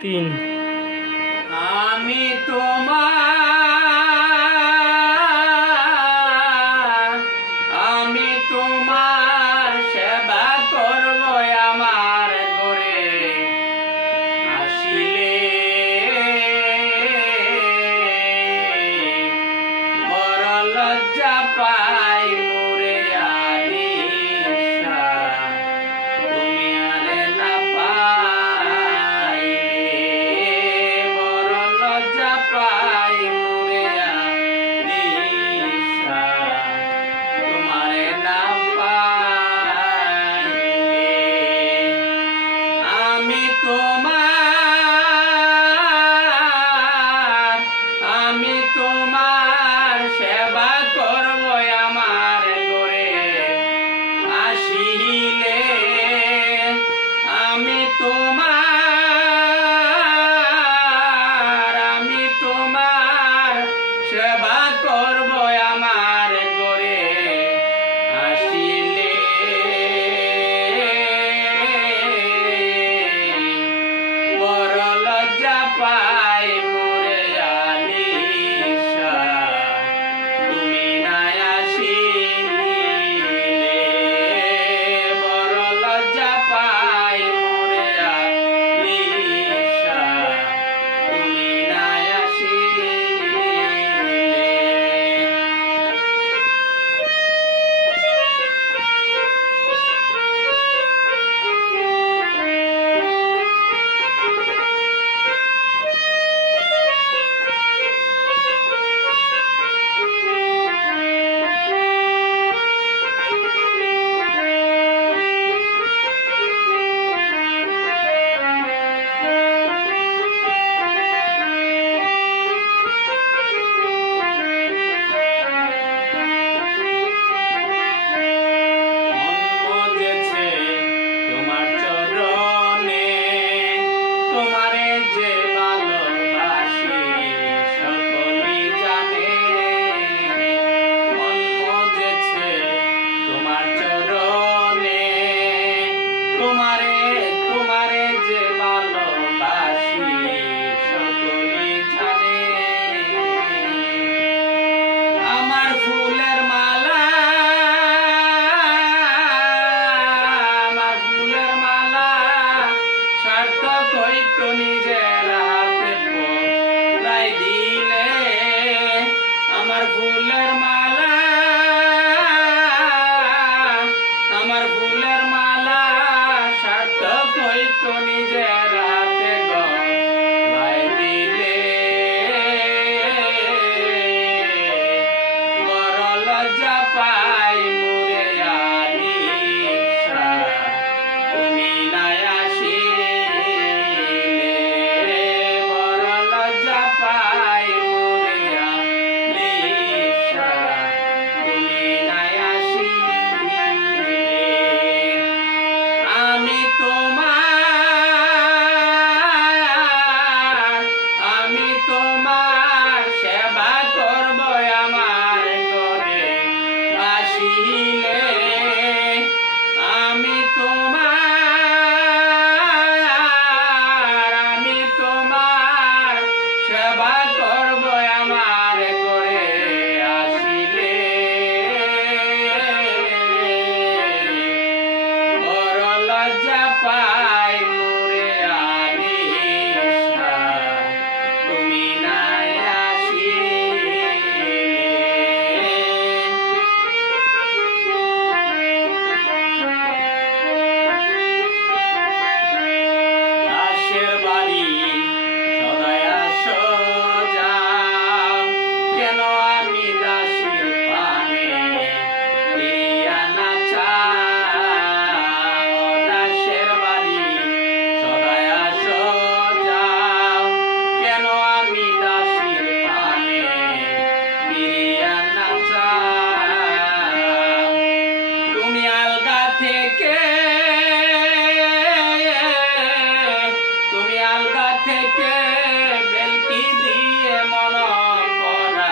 তিন। আমি তোমার সেবা করব আমার ঘরে আসিলে বড় লজ্জা পাই মোরে আলিশা তুমি আরে না পাইলে বড় লজ্জা পাই মোরে আলিশা তোমারে না পাইলে আমি তোমার সেবা করব আমার ঘরে আসিলে আমি তোমার সেবা করব আমার ঘরে আসিলে বড় লজ্জা পাই মোরে আলিশা তুমি না আসিলে বড় লজ্জা পাই মোরে আলিশা তুমি না আসিলে তোমারে যে ভালোবাসি সকলে জানে আমার ফুলের মালা সার্থক হইতো নিজের হাতে পরাই দিলে আমার ফুলের মালা সার্থক হইতো নিজের হাতে গলায় দিলে বড় লজ্জা পাই মোরে আলিশা তুমি না আসিলে বড় লজ্জা পাই মোরে আলিশা তুমি না আসিলে আমি তোমার সেবা করব আমার ঘরে আসিলে আমি তোমার সেবা করব আমার ঘরে আসিলে বড় লজ্জা পাই মোরে আলিশা তুমি না আসিলে দাসের বাড়ি সদাই আসো যাও কেন আমি দাসীর পানে ফিরিয়া না চাও দাসের বাড়ি সদাই আসো যাও কেন আমি দাসীর পানে ফিরিয়া না চাও তুমি আলগা থেকে বেলকি দিয়ে মন পরা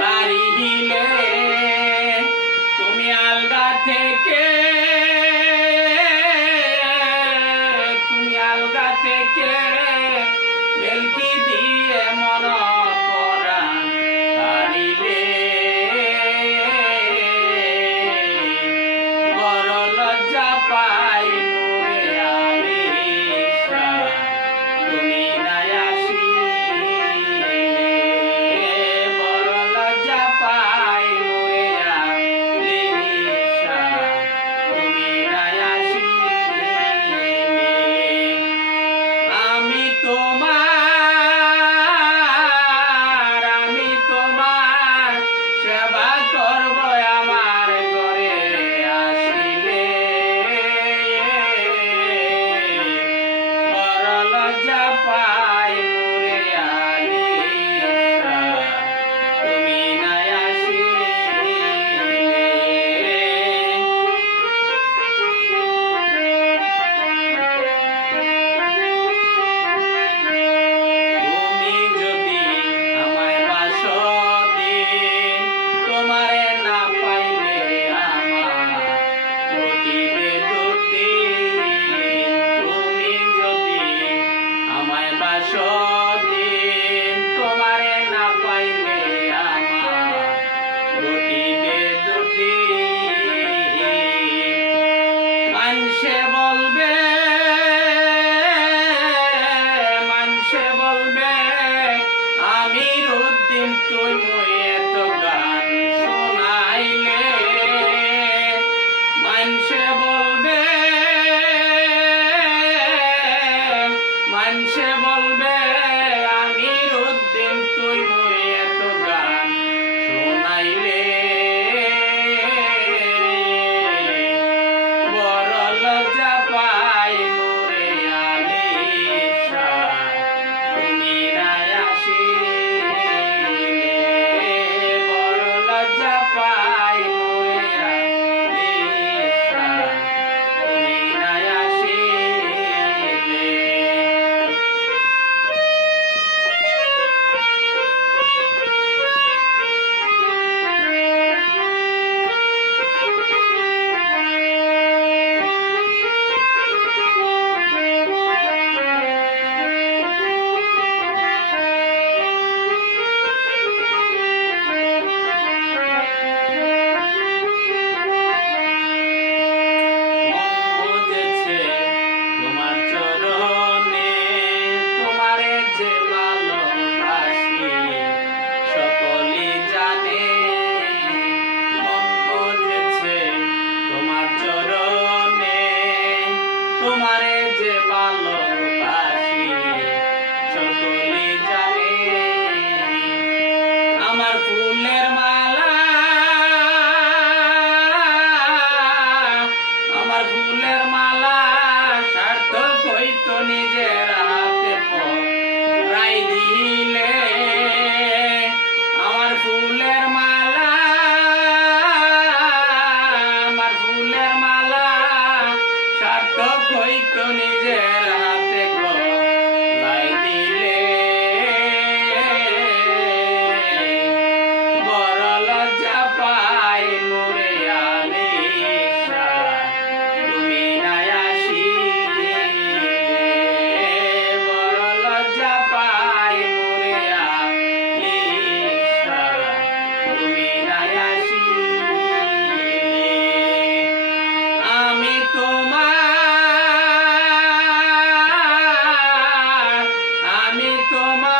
বাড়িলে তুমি আলগা থেকে পাই মোরে আলিশা তুমি নাই আসিলে তুমি যদি আমায় বাসো দিন তোমারে না পাইলে আমার ঘটিবে দুর্দিন তুমি যদি আমায় বাসো দিন তোমারে না পাইলে আমার ঘটিবে দুর্দিন মানুষে বলবে আমির উদ্দিন তুই মই এত গান শোনাইলে মানুষে বলবে আমির উদ্দিন তুই মই এত গান শোনাইলে বড় লজ্জা পাই মোরে আলিশা তুমি নাই আসিলে বড় লজ্জা পাই মোরে আলিশা তুমি নাই আসিলে তোমার চরণে তোমারে যে ভালোবাসি সকলে জানে মন মজেছে তোমার চরণে তোমারে যে ভালোবাসি সকলে জানে আমার ফুলের মালা সার্থক হইতো নিজের হাতে পরাই দিলে আমার ফুলের মালা সার্থক হইতো নিজের হাতে পরাই দিলে বড় লজ্জা পাই মোরে আলিশা তুমি নাই আসিলে বড় লজ্জা পাই মোরে আলিশা তুমি নাই আসিলে আমি তোমার